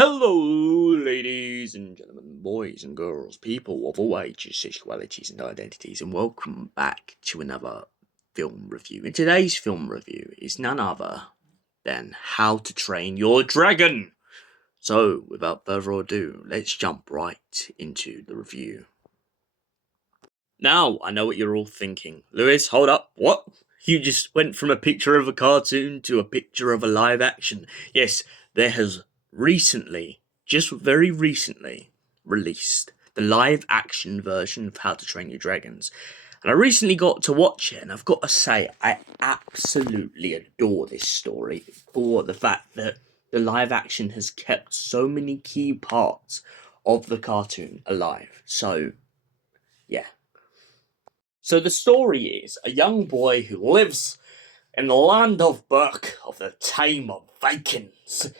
Hello, ladies and gentlemen, boys and girls, people of all ages, sexualities, and identities, and welcome back to another film review. And today's film review is none other than How to Train Your Dragon. So, without further ado, let's jump right into the review. Now, I know what you're all thinking. Lewis, hold up, what? You just went from a picture of a cartoon to a picture of a live action. Yes, there has recently, just very recently, released the live action version of How to Train Your Dragons. And I recently got to watch it, and I've got to say, I absolutely adore this story for the fact that the live action has kept so many key parts of the cartoon alive. So, yeah. So the story is a young boy who lives in the land of Burk of the time of Vikings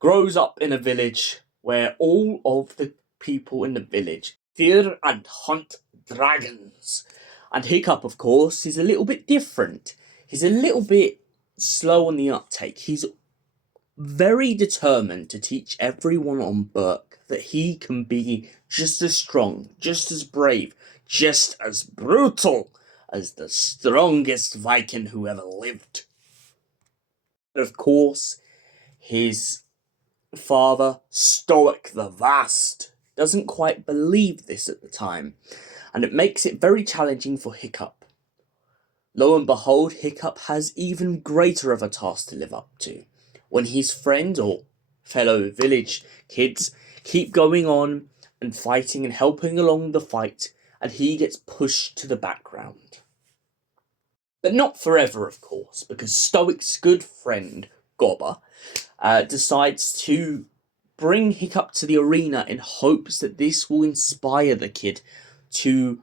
grows up in a village where all of the people in the village fear and hunt dragons. And Hiccup, of course, is a little bit different. He's a little bit slow on the uptake. He's very determined to teach everyone on Burk that he can be just as strong, just as brave, just as brutal as the strongest Viking who ever lived. But of course, his father, Stoic the Vast, doesn't quite believe this at the time, and it makes it very challenging for Hiccup. Lo and behold, Hiccup has even greater of a task to live up to. When his friends or fellow village kids keep going on and fighting and helping along the fight, and he gets pushed to the background. But not forever, of course, because Stoic's good friend, Gobber, decides to bring Hiccup to the arena in hopes that this will inspire the kid to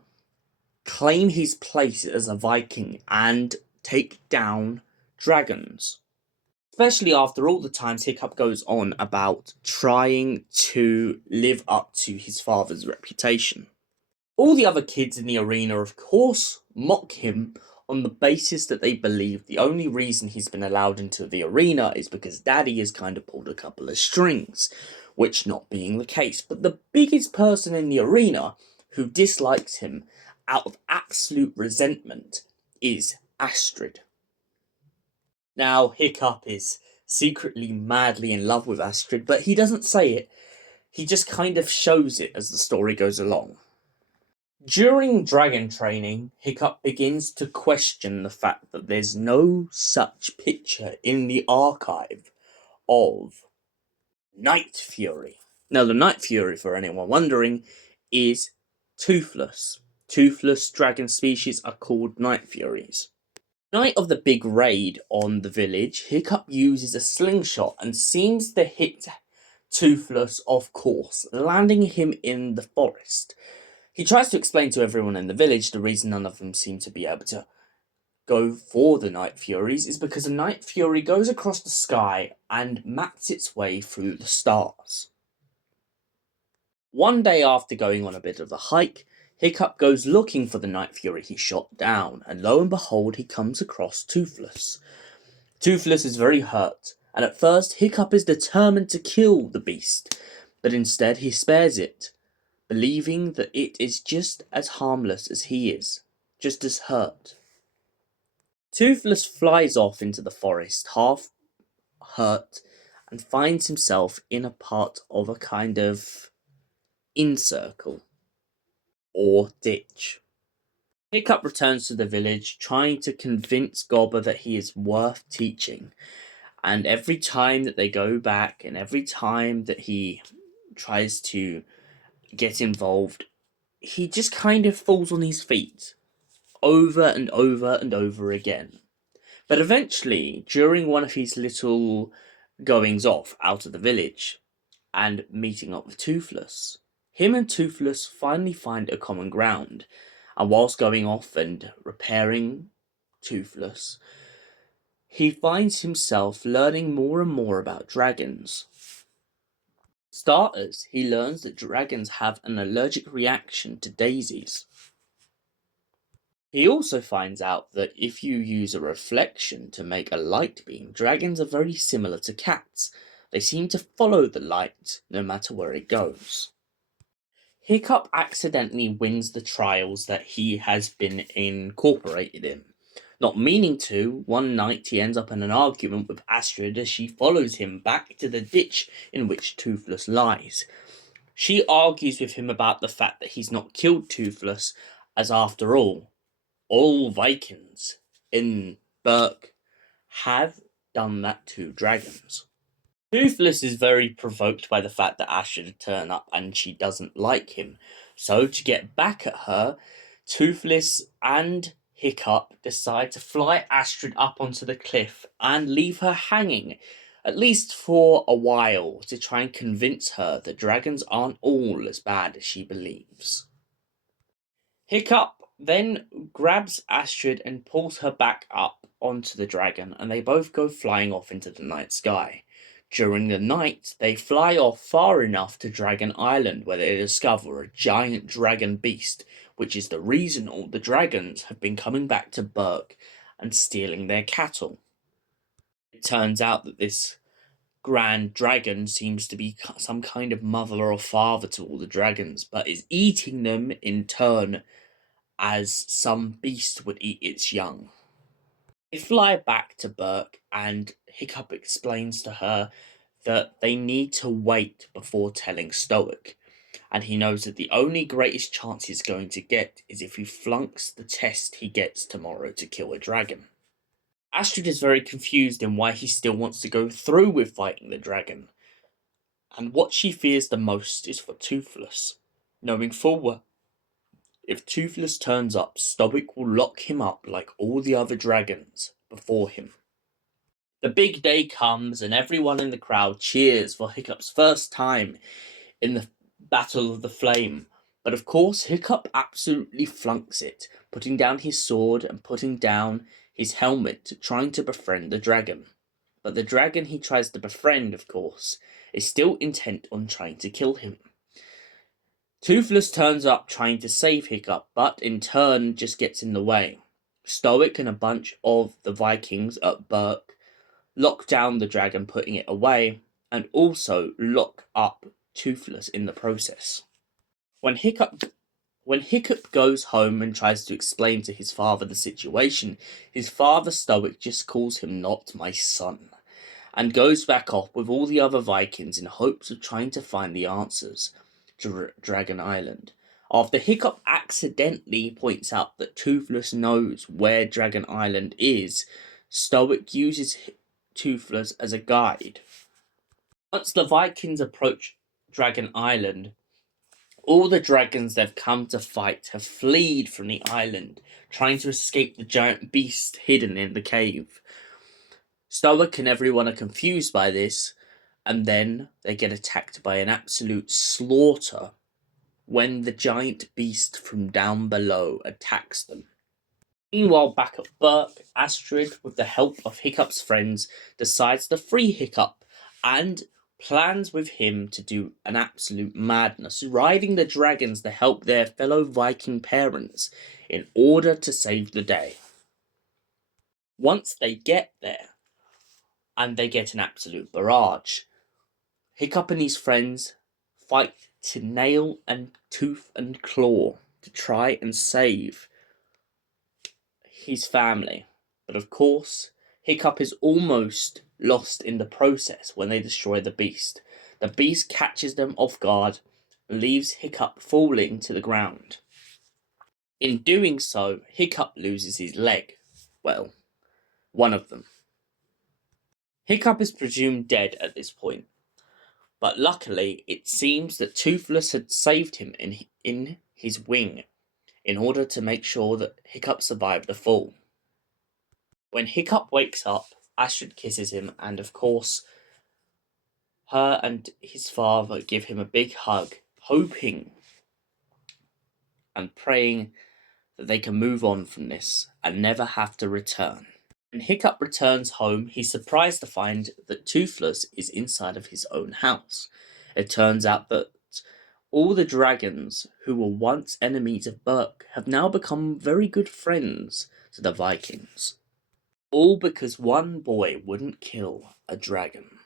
claim his place as a Viking and take down dragons. Especially after all the times Hiccup goes on about trying to live up to his father's reputation. All the other kids in the arena, of course, mock him on the basis that they believe the only reason he's been allowed into the arena is because Daddy has kind of pulled a couple of strings, which not being the case. But the biggest person in the arena who dislikes him out of absolute resentment is Astrid. Now, Hiccup is secretly madly in love with Astrid, but he doesn't say it. He just kind of shows it as the story goes along. During dragon training, Hiccup begins to question the fact that there's no such picture in the archive of Night Fury. Now, the Night Fury, for anyone wondering, is toothless. Toothless dragon species are called Night Furies. Night of the big raid on the village, Hiccup uses a slingshot and seems to hit Toothless off course, landing him in the forest. He tries to explain to everyone in the village the reason none of them seem to be able to go for the Night Furies is because a Night Fury goes across the sky and maps its way through the stars. One day after going on a bit of a hike, Hiccup goes looking for the Night Fury he shot down, and lo and behold, he comes across Toothless. Toothless is very hurt, and at first Hiccup is determined to kill the beast, but instead he spares it, believing that it is just as harmless as he is, just as hurt. Toothless flies off into the forest, half hurt, and finds himself in a part of a kind of incircle or ditch. Hiccup returns to the village, trying to convince Gobber that he is worth teaching. And every time that they go back, and every time that he tries to get involved, he just kind of falls on his feet, over and over and over again. But eventually, during one of his little goings off out of the village, and meeting up with Toothless, him and Toothless finally find a common ground, and whilst going off and repairing Toothless, he finds himself learning more and more about dragons. For starters, he learns that dragons have an allergic reaction to daisies. He also finds out that if you use a reflection to make a light beam, dragons are very similar to cats. They seem to follow the light no matter where it goes. Hiccup accidentally wins the trials that he has been incorporated in. Not meaning to, one night he ends up in an argument with Astrid as she follows him back to the ditch in which Toothless lies. She argues with him about the fact that he's not killed Toothless, as after all Vikings in Burk have done that to dragons. Toothless is very provoked by the fact that Astrid had turned up and she doesn't like him. So, to get back at her, Toothless and Hiccup decide to fly Astrid up onto the cliff and leave her hanging, at least for a while, to try and convince her that dragons aren't all as bad as she believes. Hiccup then grabs Astrid and pulls her back up onto the dragon, and they both go flying off into the night sky. During the night, they fly off far enough to Dragon Island, where they discover a giant dragon beast, which is the reason all the dragons have been coming back to Burk and stealing their cattle. It turns out that this grand dragon seems to be some kind of mother or father to all the dragons, but is eating them in turn as some beast would eat its young. They fly back to Burk, and Hiccup explains to her that they need to wait before telling Stoic, and he knows that the only greatest chance he's going to get is if he flunks the test he gets tomorrow to kill a dragon. Astrid is very confused in why he still wants to go through with fighting the dragon, and what she fears the most is for Toothless, knowing full well if Toothless turns up, Stoic will lock him up like all the other dragons before him. The big day comes and everyone in the crowd cheers for Hiccup's first time in the Battle of the Flame. But of course, Hiccup absolutely flunks it, putting down his sword and putting down his helmet, trying to befriend the dragon. But the dragon he tries to befriend, of course, is still intent on trying to kill him. Toothless turns up trying to save Hiccup, but in turn just gets in the way. Stoic and a bunch of the Vikings at Burk lock down the dragon, putting it away, and also lock up Toothless in the process. When Hiccup goes home and tries to explain to his father the situation, his father Stoic just calls him "not my son," and goes back off with all the other Vikings in hopes of trying to find the answers to Dragon Island. After Hiccup accidentally points out that Toothless knows where Dragon Island is, Stoic uses Toothless as a guide. Once the Vikings approach Dragon Island, all the dragons they've come to fight have fled from the island, trying to escape the giant beast hidden in the cave. Stoic and everyone are confused by this, and then they get attacked by an absolute slaughter when the giant beast from down below attacks them. Meanwhile, back at Burk, Astrid, with the help of Hiccup's friends, decides to free Hiccup and plans with him to do an absolute madness, riding the dragons to help their fellow Viking parents in order to save the day. Once they get there, and they get an absolute barrage, Hiccup and his friends fight to nail and tooth and claw to try and save his family. But of course, Hiccup is almost lost in the process when they destroy the beast. The beast catches them off guard and leaves Hiccup falling to the ground. In doing so, Hiccup loses his leg. Well, one of them. Hiccup is presumed dead at this point, but luckily it seems that Toothless had saved him in his wing in order to make sure that Hiccup survived the fall. When Hiccup wakes up, Astrid kisses him, and of course, her and his father give him a big hug, hoping and praying that they can move on from this and never have to return. When Hiccup returns home, he's surprised to find that Toothless is inside of his own house. It turns out that all the dragons who were once enemies of Burk have now become very good friends to the Vikings. All because one boy wouldn't kill a dragon.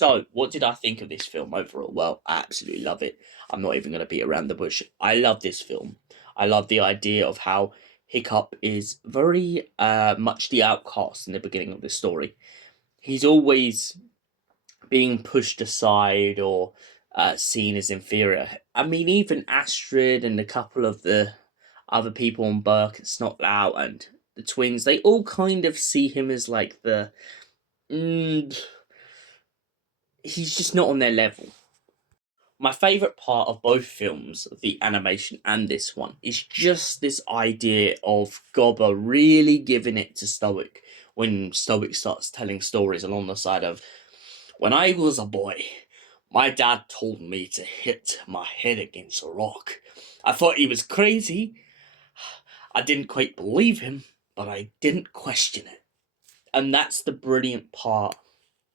So, what did I think of this film overall? Well, I absolutely love it. I'm not even going to beat around the bush. I love this film. I love the idea of how Hiccup is very much the outcast in the beginning of the story. He's always being pushed aside or seen as inferior. I mean, even Astrid and a couple of the other people on Burke and Snot Out and the twins, they all kind of see him as like the. Mm, he's just not on their level. My favourite part of both films, the animation and this one, is just this idea of Gobber really giving it to Stoic when Stoic starts telling stories along the side of, when I was a boy, my dad told me to hit my head against a rock. I thought he was crazy. I didn't quite believe him, but I didn't question it. And that's the brilliant part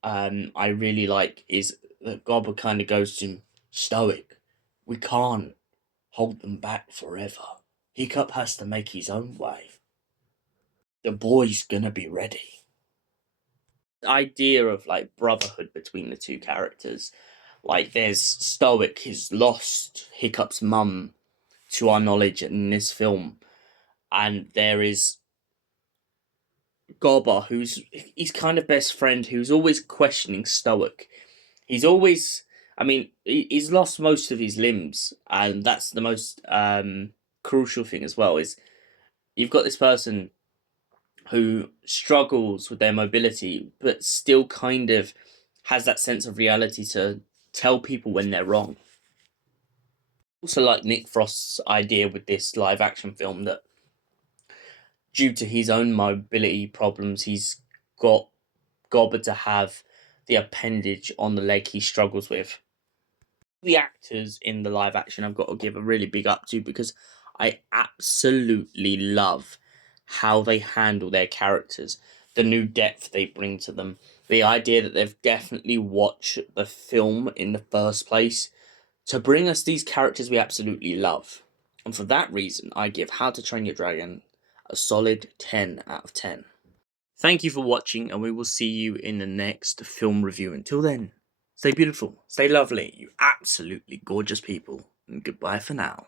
I really like, is that Gobber kind of goes to Stoic. We can't hold them back forever. Hiccup has to make his own way. The boy's gonna be ready. The idea of like brotherhood between the two characters. Like there's Stoic, who's lost Hiccup's mum to our knowledge in this film. And there is Gobber, who's his kind of best friend, who's always questioning Stoic. He's always, I mean, he's lost most of his limbs, and that's the most crucial thing as well. Is you've got this person who struggles with their mobility, but still kind of has that sense of reality to tell people when they're wrong. Also, like Nick Frost's idea with this live action film, that due to his own mobility problems, he's got Gobber to have the appendage on the leg he struggles with. The actors in the live action I've got to give a really big up to, because I absolutely love how they handle their characters, the new depth they bring to them, the idea that they've definitely watched the film in the first place to bring us these characters we absolutely love. And for that reason, I give How to Train Your Dragon a solid 10 out of 10. Thank you for watching, and we will see you in the next film review. Until then, stay beautiful, stay lovely, you absolutely gorgeous people, and goodbye for now.